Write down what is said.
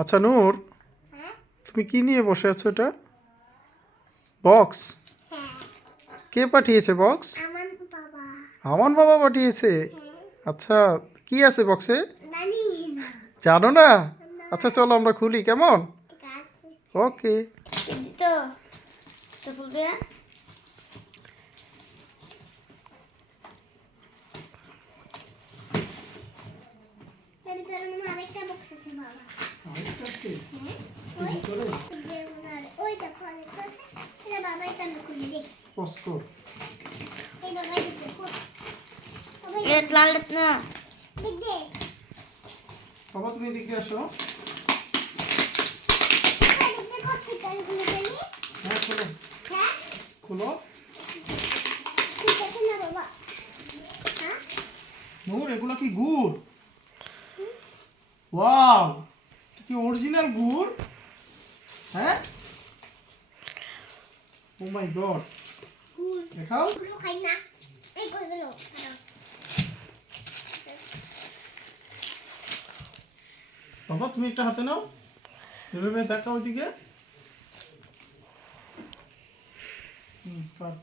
আচ্ছা নূর, হ্যাঁ তুমি কি নিয়ে বসে আছো? এটা বক্স? হ্যাঁ কে পাঠিয়েছে বক্স? আমার বাবা। আমান বাবা পাঠিয়েছে। হ্যাঁ আচ্ছা, কি আছে বক্সে? জানি না। জানো না? আচ্ছা চলো আমরা খুলি, কেমন? ঠিক আছে ওকে। তো তো বলবে তাহলে তোর মনে আরেকটা বক্স আছে বাবা। হ্যাঁ ওই দেখো আরেকটা আছে। এটা বাবা এটা আমি খুলে দিই। কসকর। এই বাবা এটা দেখো। এটা লাল না দেখ দে। বাবা তুমি এদিকে আসো। দেখতে কষ্ট করে খুলে দেই। হ্যাঁ খোলো। হ্যাঁ খোলো। ঠিক আছে না বাবা। হ্যাঁ নূর, এগুলো কি গুড়? ওয়াও, এটা কি অরিজিনাল গুড়? হ্যাঁ, ও মাই গড, দেখাও। গুলো খাই না এই কইগুলো বাবা তুমি একটা হাতে নাও, এভাবে দেখাও ওইদিকে। কাট।